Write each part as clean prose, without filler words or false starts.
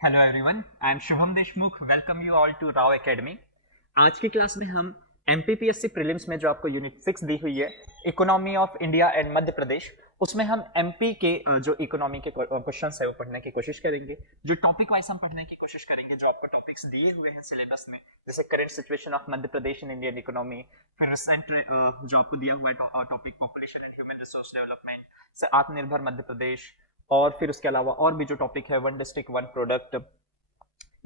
Hello everyone, I am Shubham Deshmukh. Welcome you all to Rao Academy. आज की class में हम एमपीपीएससी प्रीलिम्स में जो आपको यूनिट 6 दी हुई है, economy of India and Madhya Pradesh, उसमें हम एमपी के जो इकोनॉमी के क्वेश्चंस है वो पढ़ने की कोशिश करेंगे। जो टॉपिक वाइज हम पढ़ने की कोशिश करेंगे, जो आपको टॉपिक्स दिए हुए हैं सिलेबस में, जैसे current situation of Madhya Pradesh in Indian economy, फिर रिसेंट जो आपको दिया हुआ है topic population and human resource development से आत्मनिर्भर मध्य प्रदेश, और फिर उसके अलावा और भी जो टॉपिक है वन डिस्ट्रिक्ट वन प्रोडक्ट,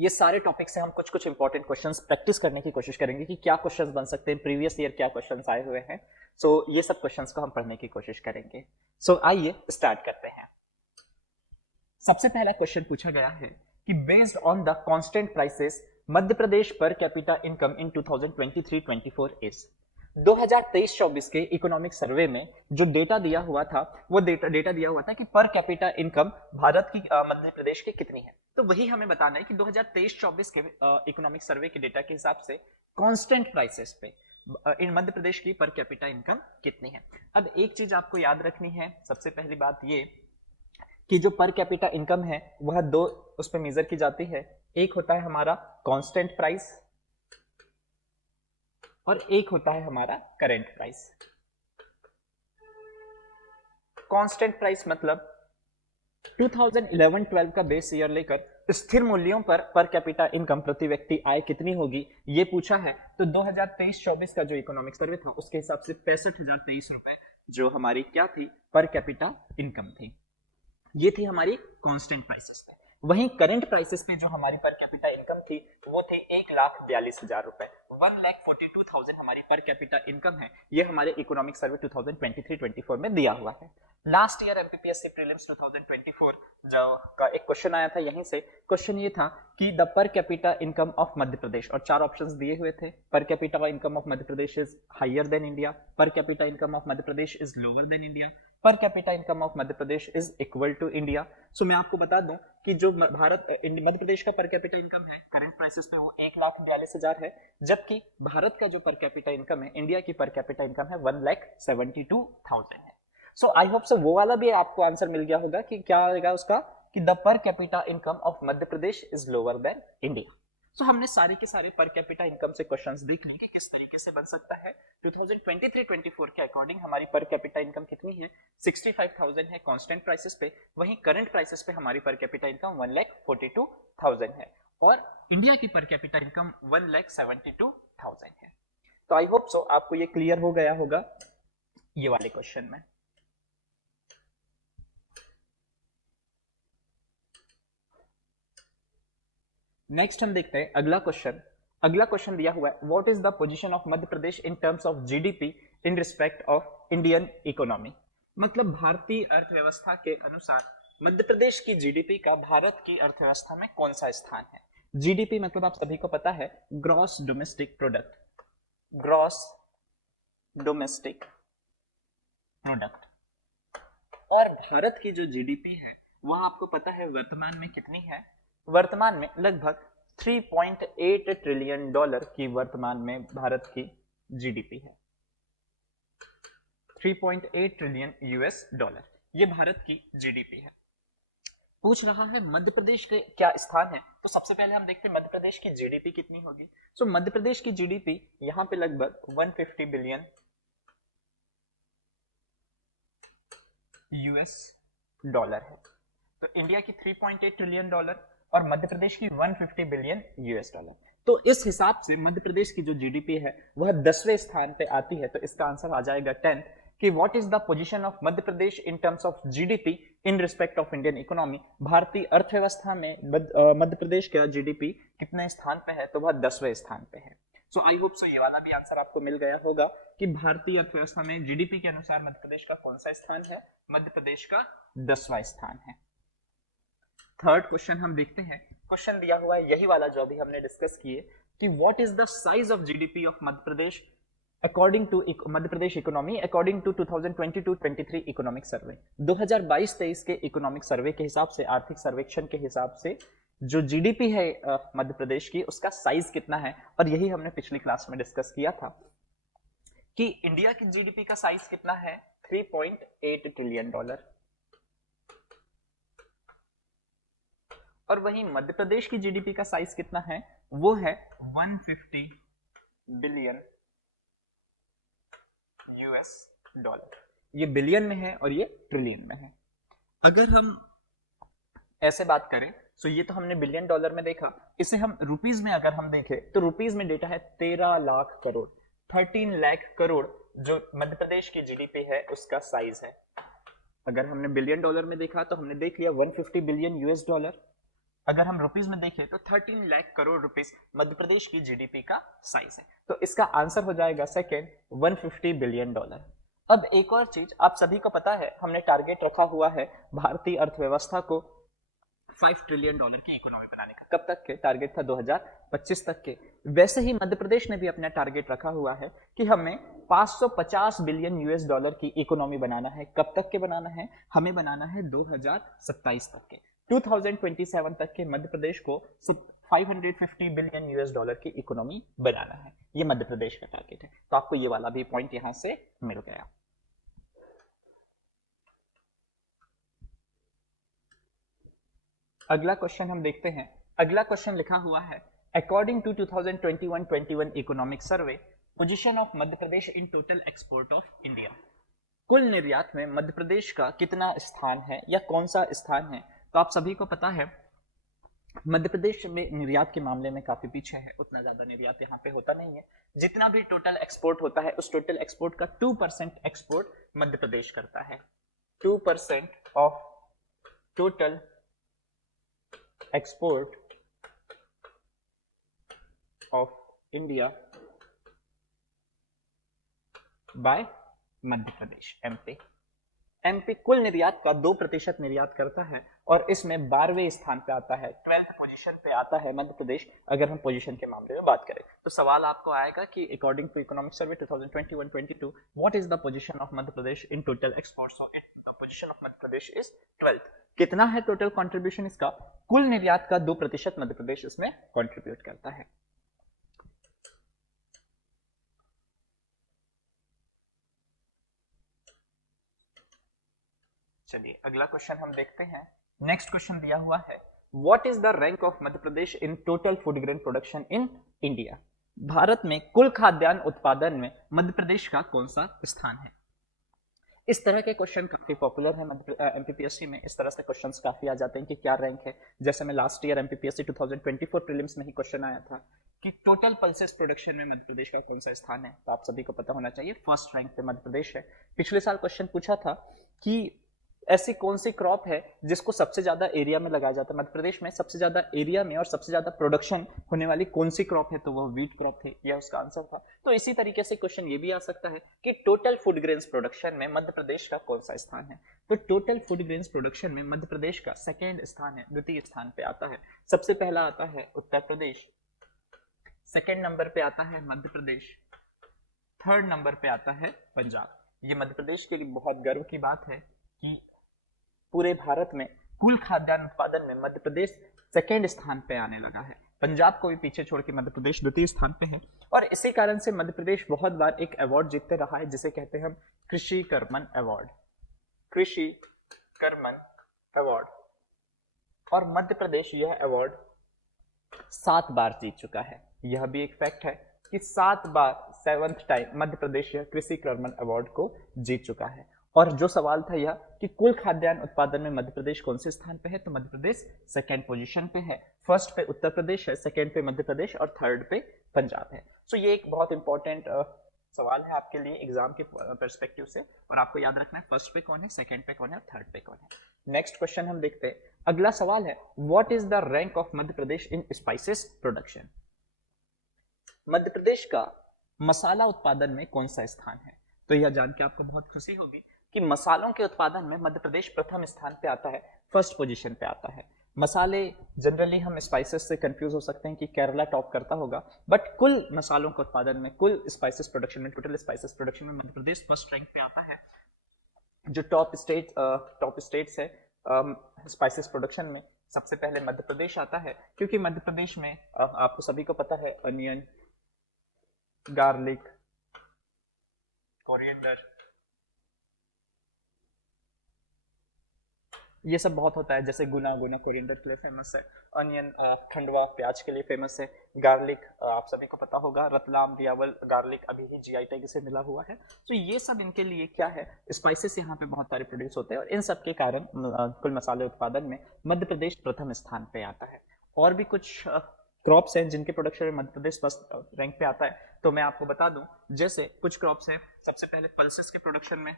ये सारे टॉपिक से हम कुछ कुछ इंपॉर्टेंट क्वेश्चंस प्रैक्टिस करने की कोशिश करेंगे कि क्या क्वेश्चंस बन सकते हैं, प्रीवियस ईयर क्या क्वेश्चंस आए हुए हैं। सो ये सब क्वेश्चंस को हम पढ़ने की कोशिश करेंगे। सो आइए स्टार्ट करते हैं। सबसे पहला क्वेश्चन पूछा गया है कि based on the constant prices Madhya Pradesh पर कैपिटा इनकम इन 2023-24 इज। 2023-24 के इकोनॉमिक सर्वे में जो डेटा दिया हुआ था, वो डेटा दिया हुआ था कि पर कैपिटा इनकम भारत की मध्य प्रदेश की कितनी है। तो वही हमें बताना है कि 2023-24 के इकोनॉमिक सर्वे के डेटा के हिसाब से कांस्टेंट प्राइसेस पे इन मध्य प्रदेश की पर कैपिटा इनकम कितनी है। अब एक चीज आपको याद रखनी है, सबसे पहली बात ये कि जो पर कैपिटा इनकम है वह दो उस पर मेजर की जाती है। एक होता है हमारा कांस्टेंट प्राइस और एक होता है हमारा करंट प्राइस। कांस्टेंट प्राइस मतलब 2011-12 का बेस ईयर लेकर स्थिर मूल्यों पर कैपिटा इनकम प्रति व्यक्ति आय कितनी होगी ये पूछा है। तो 2023-24 का जो इकोनॉमिक सर्वे था उसके हिसाब से 65,023 रुपए जो हमारी क्या थी, पर कैपिटा इनकम थी। ये थी हमारी कांस्टेंट प्राइसेस पे। वहीं करंट प्राइसेस पे जो हमारी पर कैपिटा इनकम थी वो थे 1,42,000 रुपए। 1,42,000 हमारी पर कैपिटा इनकम है। ये हमारे इकोनॉमिक सर्वे 2023-24 में दिया हुआ है। लास्ट ईयर एमपीपीएससी प्रीलिम्स 2024 जो का एक क्वेश्चन आया था, यहीं से क्वेश्चन ये था कि the per capita income of Madhya Pradesh, और चार ऑप्शंस दिए हुए थे। Per capita income of Madhya Pradesh is higher than India, per capita income of Madhya Pradesh is lower than India, per capita income of Madhya Pradesh is equal to India. So मैं आपको बता दूं कि जो मध्य प्रदेश का पर कैपिटा इनकम है करंट प्राइसेस में वो 1,42,000 है, जबकि भारत का जो पर कैपिटा इनकम है, इंडिया की पर कैपिटा इनकम है 1,72,000 है। सो आई होप सो वो वाला भी आपको आंसर मिल गया होगा कि क्या आएगा उसका, कि the per capita income of Madhya Pradesh is lower than India. So हमने सारे के सारे पर कैपिटा इनकम से क्वेश्चंस देख लिए कि किस तरीके से बन सकता है। 2023-24 के अकॉर्डिंग हमारी पर कैपिटा इनकम कितनी है, 65,000 है कांस्टेंट प्राइसेस पे। वहीं करंट प्राइसेस पे हमारी पर कैपिटा इनकम 1,42,000 है और इंडिया की पर कैपिटा इनकम 1,72,000 है। तो आई होप सो आपको ये क्लियर हो गया होगा ये वाले क्वेश्चन में। नेक्स्ट हम देखते हैं अगला क्वेश्चन। अगला क्वेश्चन दिया हुआ है, what is the position of Madhya Pradesh in terms of GDP in respect of Indian economy. मतलब भारतीय अर्थव्यवस्था के अनुसार मध्य प्रदेश की जीडीपी का भारत की अर्थव्यवस्था में कौन सा स्थान है। जीडीपी मतलब आप सभी को पता है gross domestic product, gross domestic product. और भारत की जो जीडीपी है वह आपको पता है वर्तमान में कितनी है। वर्तमान में लगभग 3.8 ट्रिलियन डॉलर की वर्तमान में भारत की जीडीपी है। 3.8 ट्रिलियन यूएस डॉलर ये भारत की जीडीपी है। पूछ रहा है मध्य प्रदेश के क्या स्थान है, तो सबसे पहले हम देखते हैं मध्य प्रदेश की जीडीपी कितनी होगी। सो मध्य प्रदेश की जीडीपी यहां पे लगभग 150 बिलियन यूएस डॉलर है। तो इंडिया की 3.8 ट्रिलियन डॉलर और मध्य प्रदेश की 150 बिलियन यूएस डॉलर। तो इस हिसाब से मध्य प्रदेश की जो जीडीपी है वह 10वें स्थान पे आती है। तो इसका आंसर आ जाएगा 10 कि what is the position of Madhya Pradesh in terms of GDP in respect of Indian economy. भारतीय अर्थव्यवस्था में मध्य प्रदेश का जीडीपी कितने स्थान पे है, तो वह 10वें स्थान पे है। सो आई होप सो ये वाला भी आंसर आपको मिल गया होगा कि भारतीय अर्थव्यवस्था में जीडीपी के अनुसार मध्य प्रदेश का कौन सा स्थान है, मध्य प्रदेश का 10वां स्थान है। थर्ड क्वेश्चन हम देखते हैं। क्वेश्चन दिया हुआ है यही वाला जो अभी हमने डिस्कस किए कि what is the size of GDP of Madhya Pradesh according to Madhya Pradesh economy according to 2022-23 economic survey. 2022-23 के इकोनॉमिक सर्वे के हिसाब से, आर्थिक सर्वेक्षण के हिसाब से जो जीडीपी है मध्य प्रदेश की उसका साइज कितना है। और यही हमने पिछली क्लास में डिस्कस किया था कि इंडिया की जीडीपी का साइज कितना है, 3.8 ट्रिलियन डॉलर। और वहीं मध्य प्रदेश की जीडीपी का साइज कितना है, वो है 150 बिलियन यूएस डॉलर। ये बिलियन में है और ये ट्रिलियन में है। अगर हम ऐसे बात करें तो ये तो हमने बिलियन डॉलर में देखा, इसे हम रुपीज में अगर हम देखें तो रुपीज में डेटा है 13 लाख करोड़, 13 लाख करोड़ जो मध्य प्रदेश की जीडीपी है उसका साइज है। अगर हमने बिलियन डॉलर में देखा तो हमने देख लिया 150 बिलियन यूएस डॉलर। अगर हम रुपीज में देखें तो 13 लाख करोड़ रुपीस मध्य प्रदेश की जीडीपी का साइज है। तो इसका आंसर हो जाएगा सेकेंड 150 बिलियन डॉलर। अब एक और चीज आप सभी को पता है, हमने टारगेट रखा हुआ है भारतीय अर्थव्यवस्था को 5 ट्रिलियन डॉलर की इकोनॉमी बनाने का। कब तक के टारगेट था? 2025 तक के। वैसे ही मध्य प्रदेश ने भी अपना टारगेट रखा हुआ है कि हमें 550 बिलियन यूएस डॉलर की इकोनॉमी बनाना है। कब तक के बनाना है? हमें बनाना है 2027 तक के। 2027 तक के मध्य प्रदेश को 550 बिलियन यूएस डॉलर की इकोनॉमी बनाना है। ये मध्य प्रदेश का टारगेट है। तो आपको ये वाला भी पॉइंट यहां से मिल गया। अगला क्वेश्चन हम देखते हैं। अगला क्वेश्चन लिखा हुआ है, according to 2021-21 economic survey, position of Madhya Pradesh in total export of India. कुल निर्यात में मध्य प्रदेश का कितना स्थान है या कौन सा स्थान है? तो आप सभी को पता है मध्य प्रदेश में निर्यात के मामले में काफी पीछे है, उतना ज्यादा निर्यात यहाँ पे होता नहीं है। जितना भी टोटल एक्सपोर्ट होता है उस टोटल एक्सपोर्ट का 2% एक्सपोर्ट मध्य प्रदेश करता है। 2% of total export of India by Madhya Pradesh MP कुल निर्यात का 2% निर्यात करता है और इसमें 12वें स्थान पे आता है, 12th पोजीशन पे आता है मध्य प्रदेश। अगर हम पोजीशन के मामले में बात करें तो सवाल आपको आएगा कि according to economic survey 2021-22 what is the position of Madhya Pradesh in total exports of India. Position of Madhya Pradesh is 12th। कितना है टोटल कंट्रीब्यूशन इसका? कुल निर्यात का 2% मध्य प्रदेश इसमें कंट्रीब्यूट करता है। चलिए अगला क्वेश्चन हम देखते हैं। नेक्स्ट क्वेश्चन दिया हुआ है, what is the rank of Madhya Pradesh in total food grain production in India. Bharat में कुल खाद्यान्न उत्पादन में मध्य प्रदेश का कौन सा स्थान है? इस तरह के क्वेश्चन काफी पॉपुलर है एमपीपीएससी में। इस तरह से क्वेश्चंस काफी आ जाते हैं कि क्या रैंक है। जैसे मैं लास्ट ईयर एमपीपीएससी 2024 प्रीलिम्स में ही क्वेश्चन आया था कि टोटल पल्सेस प्रोडक्शन में मध्य प्रदेश का कौन सा स्थान है। तो आप सभी को पता होना चाहिए फर्स्ट रैंक पे मध्य प्रदेश है। पिछले साल क्वेश्चन पूछा था कि ऐसी कौन सी क्रॉप है जिसको सबसे ज्यादा एरिया में लगाया जाता है। मध्य प्रदेश में सबसे ज्यादा एरिया में और सबसे ज्यादा प्रोडक्शन होने वाली कौन सी क्रॉप है? तो वो व्हीट क्रॉप थी, यह उसका आंसर था। तो इसी तरीके से क्वेश्चन ये भी आ सकता है कि टोटल फूड ग्रेन्स प्रोडक्शन में मध्य प्रदेश का कौन सा स्थान है। तो टोटल फूड ग्रेन्स प्रोडक्शन में मध्य प्रदेश का सेकेंड स्थान है, द्वितीय स्थान पे आता है। सबसे पहला आता है उत्तर प्रदेश, सेकेंड नंबर पे आता है मध्य प्रदेश, थर्ड नंबर पे आता है पंजाब। ये मध्य प्रदेश के लिए बहुत गर्व की बात है कि पूरे भारत में कुल खाद्यान्न उत्पादन में मध्य प्रदेश सेकेंड स्थान पे आने लगा है। पंजाब को भी पीछे छोड़ के मध्य प्रदेश द्वितीय स्थान पे है। और इसी कारण से मध्य प्रदेश बहुत बार एक अवार्ड जीतते रहा है जिसे कहते हैं हम कृषि कर्मन अवार्ड, कृषि कर्मन अवार्ड। और मध्य प्रदेश यह अवार्ड 7 बार जीत चुका है। यह भी एक फैक्ट है कि 7 बार 7th टाइम मध्य प्रदेश यह कृषि कर्मन अवार्ड को जीत चुका है। और जो सवाल था यह कि कुल खाद्यान्न उत्पादन में मध्य प्रदेश कौन से स्थान पे है, तो मध्य प्रदेश सेकेंड पोजीशन पे है। फर्स्ट पे उत्तर प्रदेश है, सेकेंड पे मध्य प्रदेश और थर्ड पे पंजाब है। सो ये एक बहुत इंपॉर्टेंट सवाल है आपके लिए एग्जाम के पर्सपेक्टिव से, और आपको याद रखना है फर्स्ट पे कौन है, सेकेंड पे कौन है और थर्ड पे कौन है। नेक्स्ट क्वेश्चन हम देखते हैं। अगला सवाल है, what is the rank of Madhya Pradesh in spices production. Madhya Pradesh का मसाला उत्पादन में कौन सा स्थान है? तो यह जान के आपको बहुत खुशी होगी कि मसालों के उत्पादन में मध्य प्रदेश प्रथम स्थान पे आता है, फर्स्ट पोजीशन पे आता है। मसाले जनरली हम स्पाइसेस से कंफ्यूज हो सकते हैं कि केरला टॉप करता होगा, बट कुल मसालों के उत्पादन में, कुल स्पाइसेस प्रोडक्शन में, टोटल स्पाइसेस प्रोडक्शन में मध्य प्रदेश फर्स्ट रैंक पे आता है। जो टॉप स्टेट्स है स्पाइसेस प्रोडक्शन में, सबसे पहले मध्य प्रदेश आता है, क्योंकि मध्य प्रदेश में आपको सभी को पता है अनियन, गार्लिक, कोरिएंडर, ये सब बहुत होता है, जैसे गुना, गुना कोरिएंडर के लिए फेमस है, अनियन खंडवा प्याज के लिए फेमस है, गार्लिक आप सभी को पता होगा, रतलाम बियावल गार्लिक अभी ही जीआई टैग से मिला हुआ है। तो ये सब इनके लिए क्या है, स्पाइसेस यहाँ पे बहुत सारे प्रोड्यूस होते हैं, और इन सब के कारण कुल मसाले उत्पादन में मध्य प्रदेश प्रथम स्थान पे आता है। और भी कुछ क्रॉप्स हैं जिनके प्रोडक्शन में मध्य प्रदेश फर्स्ट रैंक पे आता है, तो मैं आपको बता दूं, जैसे कुछ क्रॉप्स हैं, सबसे पहले पल्सेस के प्रोडक्शन में,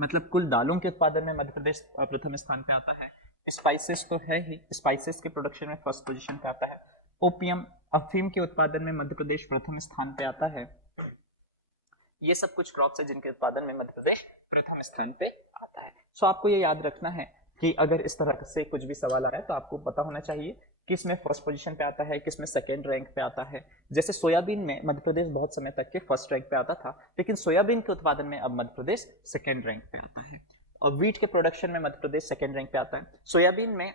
मतलब कुल दालों के उत्पादन में मध्य प्रदेश प्रथम स्थान पे आता है। स्पाइसेस तो है ही, स्पाइसेस के प्रोडक्शन में फर्स्ट पोजीशन पे आता है। ओपियम, अफीम के उत्पादन में मध्य प्रदेश प्रथम स्थान पे आता है। ये सब कुछ क्रॉप्स है जिनके उत्पादन में मध्य प्रदेश प्रथम स्थान पे आता है। सो आपको ये याद रखना है कि अगर इस तरह से कुछ भी सवाल आ रहा है तो आपको पता होना चाहिए किस में फर्स्ट पोजीशन पे आता है, किस में सेकेंड रैंक पे आता है। जैसे सोयाबीन में मध्य प्रदेश बहुत समय तक के फर्स्ट रैंक पे आता था, लेकिन सोयाबीन के उत्पादन में अब मध्य प्रदेश सेकेंड रैंक पे आता है। और वीट के प्रोडक्शन में मध्य प्रदेश सेकेंड रैंक पे आता है। सोयाबीन में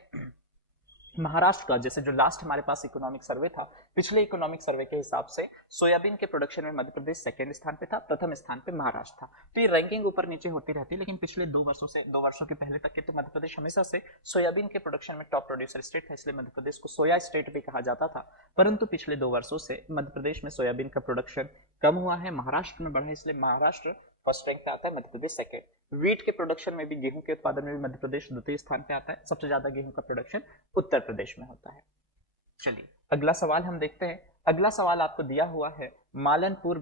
महाराष्ट्र का, जैसे जो लास्ट हमारे पास इकोनॉमिक सर्वे था, पिछले इकोनॉमिक सर्वे के हिसाब से सोयाबीन के प्रोडक्शन में मध्य प्रदेश सेकंड स्थान पे था, प्रथम स्थान पे महाराष्ट्र था। तो ये रैंकिंग ऊपर नीचे होती रहती है, लेकिन पिछले 2 वर्षों के पहले तक के तो मध्य प्रदेश हमेशा से सोयाबीन के प्रोडक्शन में टॉप प्रोड्यूसर स्टेट था, इसलिए मध्य प्रदेश को सोया स्टेट भी कहा जाता था। परंतु पिछले 2 वर्षों से मध्य प्रदेश में सोयाबीन का प्रोडक्शन कम हुआ है, महाराष्ट्र में बढ़ा है, इसलिए महाराष्ट्र फर्स्ट रैंक पे आता है, मध्य प्रदेश सेकंड। वीट के प्रोडक्शन में भी, गेहूं के उत्पादन में भी मध्य प्रदेश द्वितीय स्थान पे आता है। सबसे ज्यादा गेहूं का प्रोडक्शन उत्तर प्रदेश में होता है। चलिए अगला सवाल हम देखते हैं। अगला सवाल आपको दिया हुआ है, Malanpur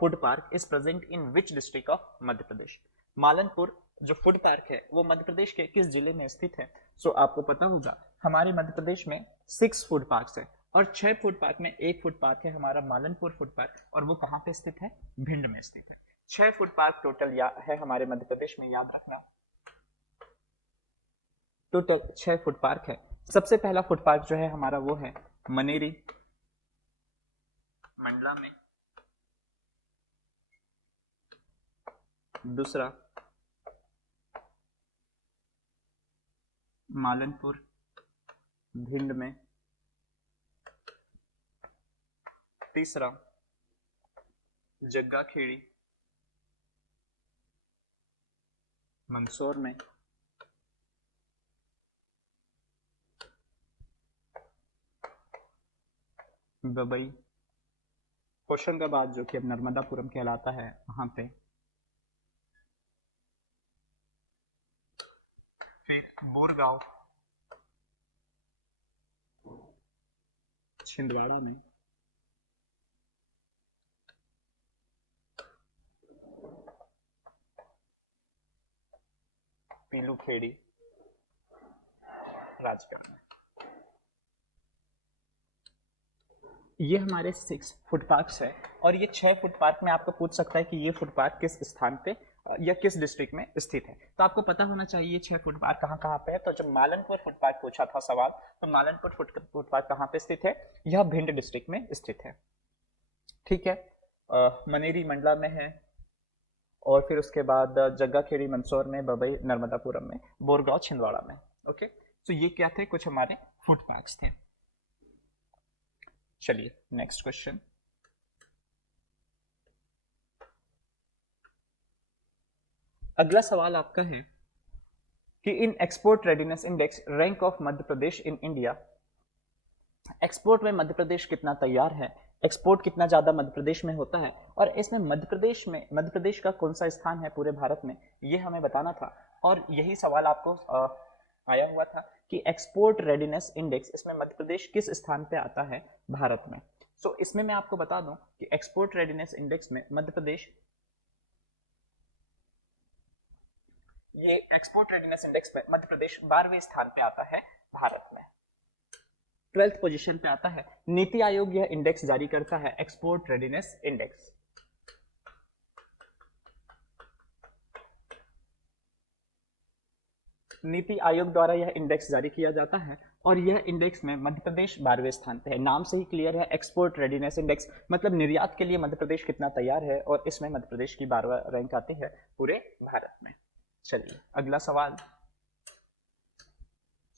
food park is present in which district of Madhya Pradesh. Malanpur जो फूड पार्क है वो मध्य प्रदेश के किस जिले में स्थित है। सो आपको पता होगा हमारे मध्य प्रदेश में 6 फूड पार्क है, और 6 फूड पार्क में एक फूड पार्क है हमारा मालनपुर फूड पार्क, और वो कहाँ पे स्थित है, भिंड में स्थित है। 6 फूड पार्क टोटल है हमारे मध्य प्रदेश में, याद रखना, टोटल 6 फूड पार्क है। सबसे पहला फूड पार्क जो है हमारा वो है मनेरी, मंडला में। दूसरा मालनपुर, भिंड में। तीसरा जग्गा खेड़ी, मंदसौर में। बबई, होशंगाबाद जो कि अब नर्मदापुरम कहलाता है, वहां पे। फिर बोरगांव, छिंदवाड़ा में। पीलू खेड़ी, राजगढ़ में। ये हमारे 6 फूड पार्क्स है, और ये 6 फूड पार्क में आपको पूछ सकता है कि ये फूड पार्क किस स्थान पे या किस डिस्ट्रिक्ट में स्थित है। तो आपको पता होना चाहिए 6 फूड पार्क कहाँ कहाँ पे है। तो जब मालनपुर फूड पार्क पूछा था सवाल, तो मालनपुर फूड पार्क कहाँ पे स्थित है, यह भिंड डिस्ट्रिक्ट में स्थित है। ठीक है, मनेरी मंडला में है, और फिर उसके बाद जग्गा खेड़ी मंदसौर में, बबई नर्मदापुरम में, बोरगांव छिंदवाड़ा में। ओके, तो ये क्या थे, कुछ हमारे फूड पार्क्स थे। चलिए नेक्स्ट क्वेश्चन। अगला सवाल आपका है कि in export readiness index rank of Madhya Pradesh in India. Export में मध्य प्रदेश कितना तैयार है, एक्सपोर्ट कितना ज्यादा मध्य प्रदेश में होता है, और इसमें मध्य प्रदेश का कौन सा स्थान है पूरे भारत में, ये हमें बताना था। और यही सवाल आपको आया हुआ था कि एक्सपोर्ट रेडीनेस इंडेक्स, इसमें मध्य प्रदेश किस स्थान पे आता है भारत में। सो इसमें मैं आपको बता दूं कि एक्सपोर्ट रेडीनेस इंडेक्स में मध्य प्रदेश, ये एक्सपोर्ट रेडीनेस इंडेक्स पे मध्य प्रदेश 12वें स्थान पे आता है भारत में, 12th पोजीशन पे आता है। नीति आयोग यह इंडेक्स जारी करता है, export readiness index. NITI Aayog द्वारा यह इंडेक्स जारी किया जाता है, और यह इंडेक्स में मध्य प्रदेश 12वें स्थान पे है। नाम से ही क्लियर है, एक्सपोर्ट रेडीनेस इंडेक्स, मतलब निर्यात के लिए मध्य प्रदेश कितना तैयार है, और इसमें मध्य प्रदेश की 12वां रैंक आती है पूरे भारत में। चलिए अगला सवाल।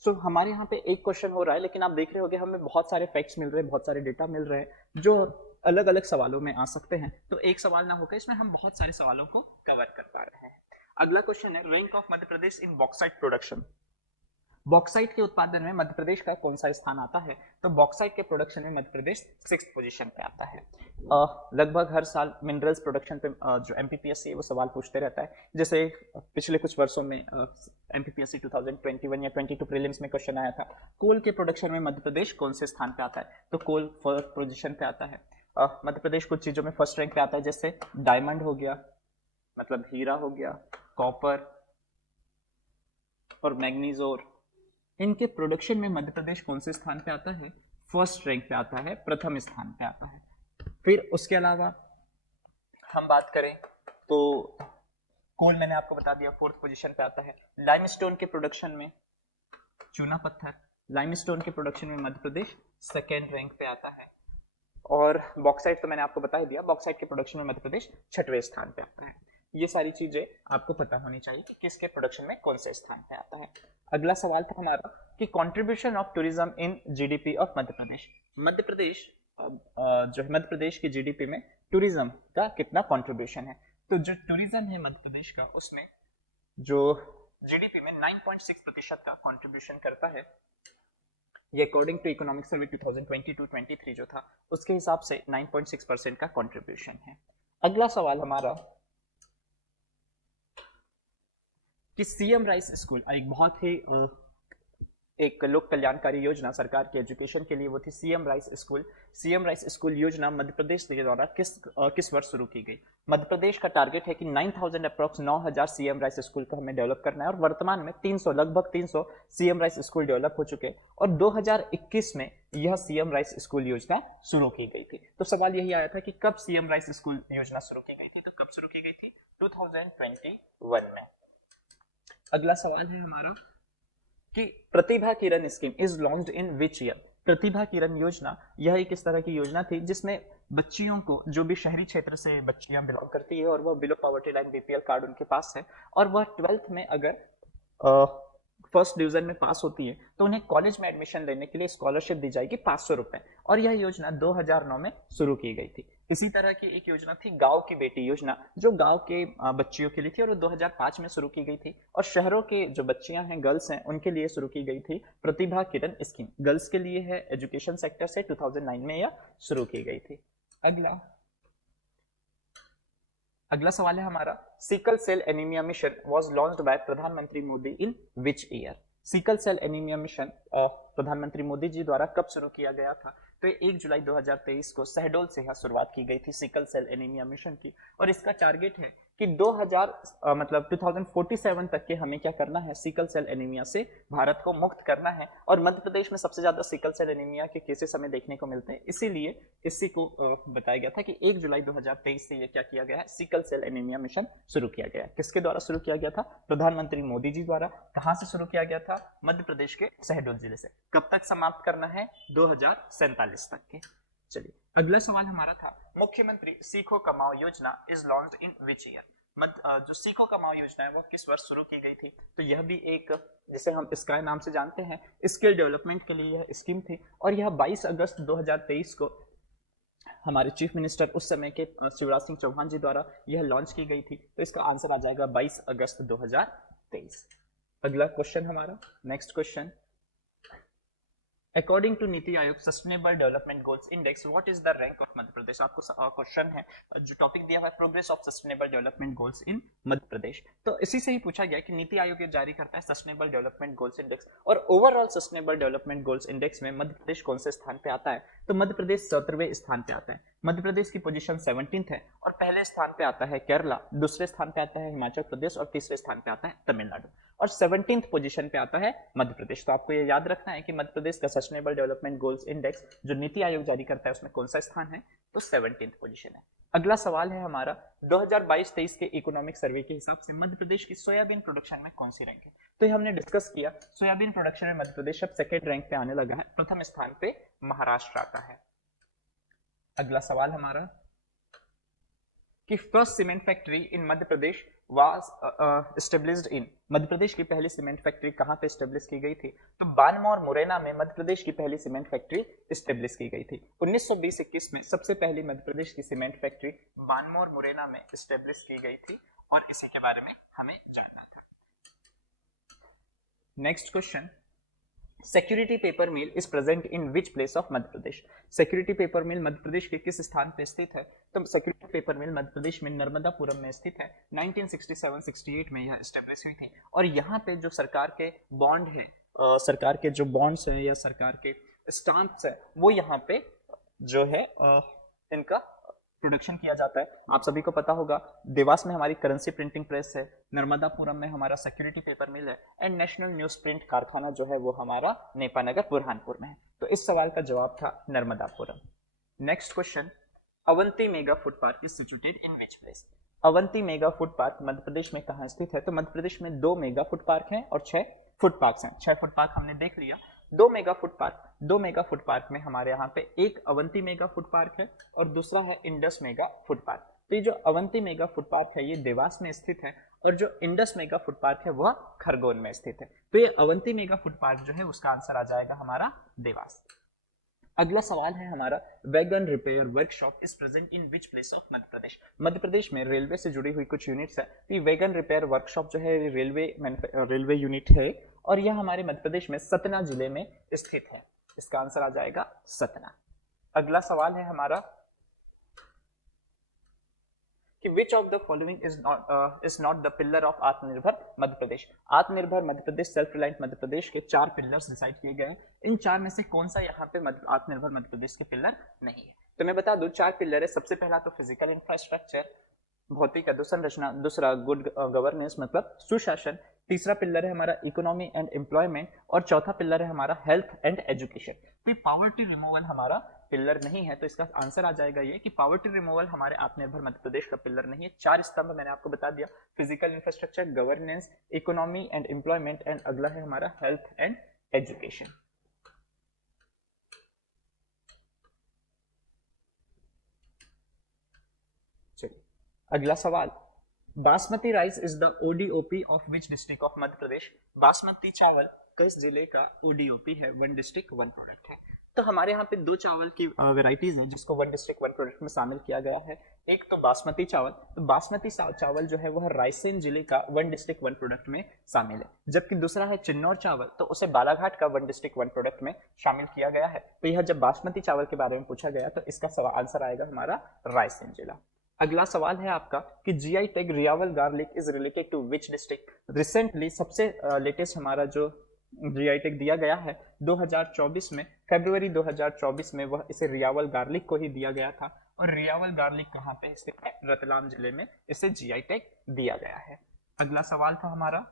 सो हमारे यहाँ पे एक क्वेश्चन हो रहा है, लेकिन आप देख रहे होंगे हमें बहुत सारे फैक्ट्स मिल रहे हैं, बहुत सारे डेटा मिल रहे हैं जो अलग अलग सवालों में आ सकते हैं। तो एक सवाल ना होकर इसमें हम बहुत सारे सवालों को कवर कर पा रहे हैं। अगला क्वेश्चन है rank of Madhya Pradesh in bauxite production. Bauxite के उत्पादन में मध्य प्रदेश का कौन सा स्थान आता है? तो बॉक्साइट के प्रोडक्शन में मध्य प्रदेश 6th पोजीशन पे आता है। लगभग हर साल मिनरल्स प्रोडक्शन पे जो एमपीपीएससी है वो सवाल पूछते रहता है। जैसे पिछले कुछ वर्षों में एमपीपीएससी 2021 या 22 प्रीलिम्स में क्वेश्चन आया था, कोल के प्रोडक्शन में मध्य प्रदेश कौन से स्थान पे आता है? तो कोल फर्स्ट पोजीशन पे आता है। मध्य प्रदेश कुछ चीजों में फर्स्ट रैंक पे आता है, जैसे डायमंड हो गया, मतलब हीरा हो गया, कॉपर और मैग्नीज ओर, इनके प्रोडक्शन में मध्य प्रदेश कौन से स्थान पे आता है? फर्स्ट रैंक पे आता है, प्रथम स्थान पे आता है। फिर उसके अलावा हम बात करें तो कोल मैंने आपको बता दिया 4th पोजीशन पे आता है। लाइमस्टोन के प्रोडक्शन में, चूना पत्थर, लाइमस्टोन के प्रोडक्शन में मध्य प्रदेश 2nd रैंक पे आता है। और बॉक्साइट तो मैंने आपको बता ही दिया, बॉक्साइट के प्रोडक्शन में मध्य प्रदेश 6वें स्थान पे आता है। ये सारी चीजें आपको पता होनी चाहिए कि किसके प्रोडक्शन में कौन से स्थान पे आता है। अगला सवाल था हमारा कि contribution of tourism in GDP of Madhya Pradesh. Madhya Pradesh जो है मध्य प्रदेश की जीडीपी में टूरिज्म का कितना कंट्रीब्यूशन है? तो जो टूरिज्म है मध्य प्रदेश का, उसमें जो जीडीपी में 9.6% का कंट्रीब्यूशन करता है। ये अकॉर्डिंग टू इकोनॉमिक सर्वे 2022-23 जो था उसके हिसाब से 9.6% का कंट्रीब्यूशन है। अगला सवाल हमारा कि सीएम राइस स्कूल एक बहुत ही एक लोक कल्याणकारी योजना सरकार के एजुकेशन के लिए वो थी CM rice school. CM rice school योजना मध्य प्रदेश के द्वारा किस वर्ष शुरू की गई? मध्य प्रदेश का टारगेट है कि 9000 अप्रॉक्स 9000 सीएम राइस स्कूल का हमें डेवलप करना है और वर्तमान में 300 लगभग 300 सीएम राइस स्कूल डेवलप हो चुके हैं और 2021 में यह सीएम राइस स्कूल योजना शुरू की गई थी। तो सवाल यही आया था कि कब सीएम राइस स्कूल योजना शुरू की गई थी? तो कब शुरू की गई थी? 2021 में। अगला सवाल है हमारा कि Pratibha Kiran scheme is launched in which year? Pratibha Kiran योजना यह एक इस तरह की योजना थी जिसमें बच्चियों को, जो भी शहरी क्षेत्र से बच्चियां बिलोंग करती है और वह below poverty line BPL card उनके पास है और वह 12th में अगर फर्स्ट डिवीजन में पास होती है तो उन्हें कॉलेज में एडमिशन लेने के लिए स्कॉलरशिप दी जाएगी 500 रुपए, और यह योजना 2009 में शुरू की गई थी। इसी तरह की एक योजना थी गांव की बेटी योजना, जो गांव के बच्चियों के लिए थी और 2005 में शुरू की गई थी। और शहरों के जो बच्चियां हैं, गर्ल्स हैं, उनके लिए शुरू की गई थी प्रतिभा किरण स्कीम। गर्ल्स के लिए है, एजुकेशन सेक्टर से 2009 में यह शुरू की गई थी। अगला सवाल है हमारा sickle cell anaemia mission was launched by Pradhanmantri Modi in which year? Sickle cell anaemia mission प्रधानमंत्री मोदी जी द्वारा कब शुरू किया गया था? तो 1 जुलाई 2023 को शहडोल से यह शुरुआत की गई थी सिकल सेल एनीमिया मिशन की, और इसका टारगेट है कि 2047 तक के हमें क्या करना है, सिकल सेल एनीमिया से भारत को मुक्त करना है। और मध्य प्रदेश में सबसे ज्यादा सिकल सेल एनीमिया के केसेस हमें देखने को मिलते हैं, इसीलिए इसी को बताया गया था कि 1 जुलाई 2023 से ये क्या किया गया है, सिकल सेल एनीमिया मिशन शुरू किया गया है। किसके द्वारा शुरू किया गया था? प्रधानमंत्री मोदी जी द्वारा। कहां से शुरू किया गया था? मध्य प्रदेश के शहडोल जिले से। कब तक समाप्त करना है? 2047 तक के। चलिए अगला सवाल हमारा था मुख्यमंत्री सीखो कमाओ योजना is launched in which year? जो सीखो कमाओ योजना है वो किस वर्ष शुरू की गई थी? तो यह भी एक, जिसे हम स्काई नाम से जानते हैं, स्किल डेवलपमेंट के लिए यह स्कीम थी, और यह 22 अगस्त 2023 को हमारे चीफ मिनिस्टर उस समय के शिवराज सिंह चौहान जी द्वारा यह लॉन्च की गई थी। तो इसका आंसर आ जाएगा 22 अगस्त 2023। अगला क्वेश्चन हमारा, next question, according to Niti Aayog sustainable development goals index what is the rank of Madhya Pradesh? आपको क्वेश्चन है, जो टॉपिक दिया हुआ है progress of sustainable development goals in Madhya Pradesh. तो इसी से ही पूछा गया कि नीति आयोग ये जारी करता है सस्टेनेबल डेवलपमेंट गोल्स इंडेक्स, और overall sustainable development goals index में मध्य प्रदेश कौन से स्थान पे आता है? तो मध्य प्रदेश 17वें स्थान पे आता है। मध्य प्रदेश की पोजीशन 17th है, और पहले स्थान पे आता है केरला, दूसरे स्थान पे आता है हिमाचल प्रदेश, और तीसरे स्थान पे आता है तमिलनाडु, और 17th पोजीशन पे आता है मध्य प्रदेश। तो आपको ये याद रखना है कि मध्य प्रदेश का सस्टेनेबल डेवलपमेंट गोल्स इंडेक्स जो नीति आयोग जारी करता है उसमें कौन सा स्थान है? तो 17th पोजीशन है। अगला सवाल है हमारा 2022-23 के इकोनॉमिक सर्वे के हिसाब से मध्य प्रदेश की सोयाबीन प्रोडक्शन में कौन सी रैंक है? तो ये हमने डिस्कस किया, सोयाबीन प्रोडक्शन में मध्य प्रदेश अब 2nd रैंक पे आने लगा है, प्रथम स्थान पे महाराष्ट्र आता है। अगला सवाल हमारा कि first cement factory in Madhya Pradesh was established in? Madhya Pradesh की पहली सीमेंट फैक्ट्री कहां पे एस्टेब्लिश की गई थी? तो बानमौर मुरैना में मध्य प्रदेश की पहली सीमेंट फैक्ट्री एस्टेब्लिश की गई थी। 1920-21 में सबसे पहली मध्य प्रदेश की सीमेंट फैक्ट्री बानमौर मुरैना में एस्टेब्लिश की गई थी, और इसी के बारे में हमें जानना था। Next question, security paper mill is present in which place of Madhya Pradesh. Security paper mill Madhya Pradesh के किस स्थान पे स्थित है? तो security paper mill Madhya Pradesh में नर्मदापुरम में स्थित है। 1967-68 में यह एस्टेब्लिश हुई थी और यहाँ पे जो सरकार के बॉन्ड है, सरकार के जो बॉन्ड्स हैं या सरकार के स्टाम्प्स है, वो यहाँ पे जो है इनका प्रोडक्शन किया जाता है। आप सभी को पता होगा देवास में हमारी करेंसी प्रिंटिंग प्रेस है, नर्मदापुरम में हमारा सिक्योरिटी पेपर मिल है एंड नेशनल न्यूज प्रिंट कारखाना जो है वो हमारा नेपानगर बुरहानपुर में है। तो इस सवाल का जवाब था Narmadapuram. Next question, Avanti mega food park is situated in which place. Avanti mega food park Madhya Pradesh में कहाँ स्थित है? तो मध्य प्रदेश में 2 मेगा फूड पार्क हैं और 6 फूड पार्क हैं। 6 फूड पार्क हमने देख लिया। 2 मेगा फूड पार्क में हमारे यहाँ पे एक अवंती मेगा फूड पार्क है और दूसरा है इंडस मेगा फूड पार्क। तो ये जो अवंती मेगा फूड पार्क है ये देवास में स्थित है और जो इंडस मेगा फूड पार्क है वह खरगोन में स्थित है। तो ये अवंती मेगा फूड पार्क जो है उसका आंसर आ जाएगा हमारा देवास। अगला सवाल है हमारा, wagon repair workshop is present in which place of Madhya Pradesh. Madhya Pradesh में रेलवे से जुड़ी हुई कुछ यूनिट्स है। तो वैगन रिपेयर वर्कशॉप जो है रेलवे यूनिट है और यह हमारे मध्य प्रदेश में सतना जिले में स्थित है। इसका आंसर आ जाएगा सतना। अगला सवाल है हमारा कि which of the following is not the pillar of आत्मनिर्भर मध्य प्रदेश। आत्मनिर्भर मध्य प्रदेश, सेल्फ रिलायंट मध्य प्रदेश के 4 पिलर्स डिसाइड किए गए हैं। इन 4 में से कौन सा यहाँ पे आत्मनिर्भर मध्य प्रदेश के पिलर नहीं है? तो मैं बता दूं 4 पिलर है। सबसे पहला तो फिजिकल इंफ्रास्ट्रक्चर, भौतिक अधोसंरचना, दूसरा गुड गवर्नेंस मतलब सुशासन, तीसरा पिलर है हमारा इकोनॉमी एंड एम्प्लॉयमेंट और चौथा पिलर है हमारा हेल्थ एंड एजुकेशन। तो पॉवर्टी रिमूवल हमारा पिलर नहीं है। तो इसका आंसर आ जाएगा ये कि पॉवर्टी रिमूवल हमारे आत्मनिर्भर मध्य प्रदेश का पिलर नहीं है। 4 स्तंभ मैंने आपको बता दिया, physical infrastructure, governance, economy and employment and अगला है हमारा हेल्थ एंड एजुकेशन। चलिए अगला सवाल, basmati rice is the ODOP of which district of Madhya Pradesh. Basmati चावल किस जिले का ओडीओपी है? 1 डिस्ट्रिक्ट 1 प्रोडक्ट है। तो हमारे यहाँ पे 2 चावल की वेराइटीज हैं जिसको 1 डिस्ट्रिक्ट 1 प्रोडक्ट में शामिल किया गया है। एक तो बासमती चावल, तो बासमती चावल जो है वह रायसेन जिले का 1 डिस्ट्रिक्ट 1 प्रोडक्ट में शामिल है। जबकि दूसरा है चिन्नौर चावल, तो उसे बालाघाट का 1 डिस्ट्रिक्ट 1 प्रोडक्ट में शामिल किया गया है। तो यह जब बासमती चावल के बारे में पूछा गया तो इसका आंसर आएगा हमारा रायसेन जिला। अगला सवाल है आपका कि GI tag Riyawal garlic is related to which district. Recently सबसे लेटेस्ट हमारा जो जीआई टैग दिया गया है 2024 में, फरवरी 2024 में वह इसे रियावल गार्लिक को ही दिया गया था और रियावल गार्लिक कहाँ पे स्थित है? रतलाम जिले में इसे जीआई टैग दिया गया है। अगला सवाल था हमारा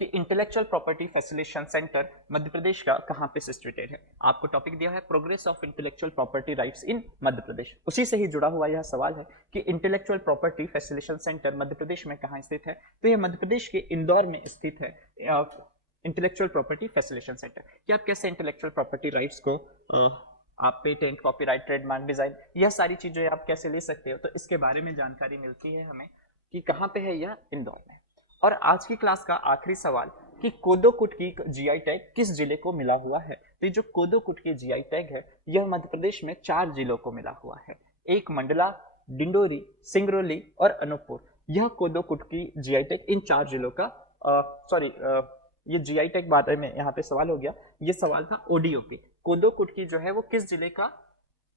कि intellectual property facilitation centre Madhya Pradesh का कहां पे सिचुएटेड है। आपको टॉपिक दिया है progress of intellectual property rights in Madhya Pradesh. उसी से ही जुड़ा हुआ यह सवाल है कि intellectual property facilitation centre Madhya Pradesh में कहां स्थित है? तो यह मध्य प्रदेश के इंदौर में स्थित है इंटेलेक्चुअल प्रॉपर्टी फैसिलिटेशन सेंटर। कि आप कैसे इंटेलेक्चुअल प्रॉपर्टी राइट्स को आप पेटेंट, कॉपीराइट, ट्रेडमार्क, डिजाइन, यह सारी चीजें आप कैसे ले सकते हो, तो इसके बारे में जानकारी मिलती है हमें कि कहां पे है यह? इंदौर में। और आज की क्लास का आखिरी सवाल कि कोदोकुट की जीआई टैग किस जिले को मिला हुआ है। तो जो कोदोकुट की जीआई टैग है यह मध्य प्रदेश में 4 जिलों को मिला हुआ है। एक मंडला, डिंडोरी, सिंगरौली और अनूपपुर। यह कोदोकुट की जीआई टैग इन 4 जिलों का ये जीआई टैग बारे में यहाँ पे सवाल हो गया। ये सवाल था ओडीओपी। कोदोकुट की जो है वो किस जिले का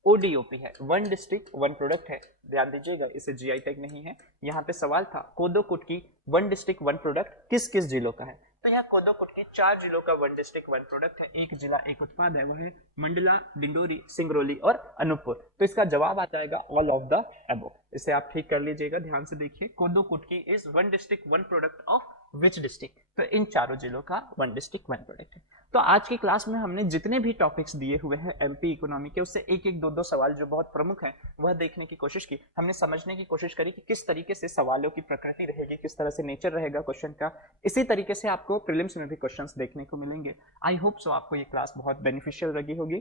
ओडीओपी है? 1 डिस्ट्रिक्ट 1 प्रोडक्ट है। ध्यान दीजिएगा इसे जीआई टैग नहीं है। यहाँ पे सवाल था कोदोकुट की 1 डिस्ट्रिक्ट 1 प्रोडक्ट किस किस जिलों का है? तो यहाँ कोदोकुट की 4 जिलों का 1 डिस्ट्रिक्ट 1 प्रोडक्ट है। एक जिला एक उत्पाद है, वह है मंडला, डिंडोरी, सिंगरौली और अनूपपुर। तो इसका जवाब आ जाएगा ऑल ऑफ द अबव। इसे आप ठीक कर लीजिएगा, ध्यान से देखिए। कोदोकुट की is 1 district 1 product of which district? तो इन चारों जिलों का 1 डिस्ट्रिक्ट 1 प्रोडक्ट है। तो आज की क्लास में हमने जितने भी टॉपिक्स दिए हुए हैं एमपी इकोनॉमी के, उससे एक एक 2-2 सवाल जो बहुत प्रमुख हैं वह देखने की कोशिश की। हमने समझने की कोशिश करी कि किस तरीके से सवालों की प्रकृति रहेगी, किस तरह से नेचर रहेगा क्वेश्चन का। इसी तरीके से आपको प्रीलिम्स में भी क्वेश्चंस देखने को मिलेंगे। आई होप सो आपको ये क्लास बहुत बेनिफिशियल लगी होगी।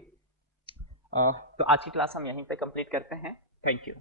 तो आज की क्लास हम यहीं पे कंप्लीट करते हैं। Thank you.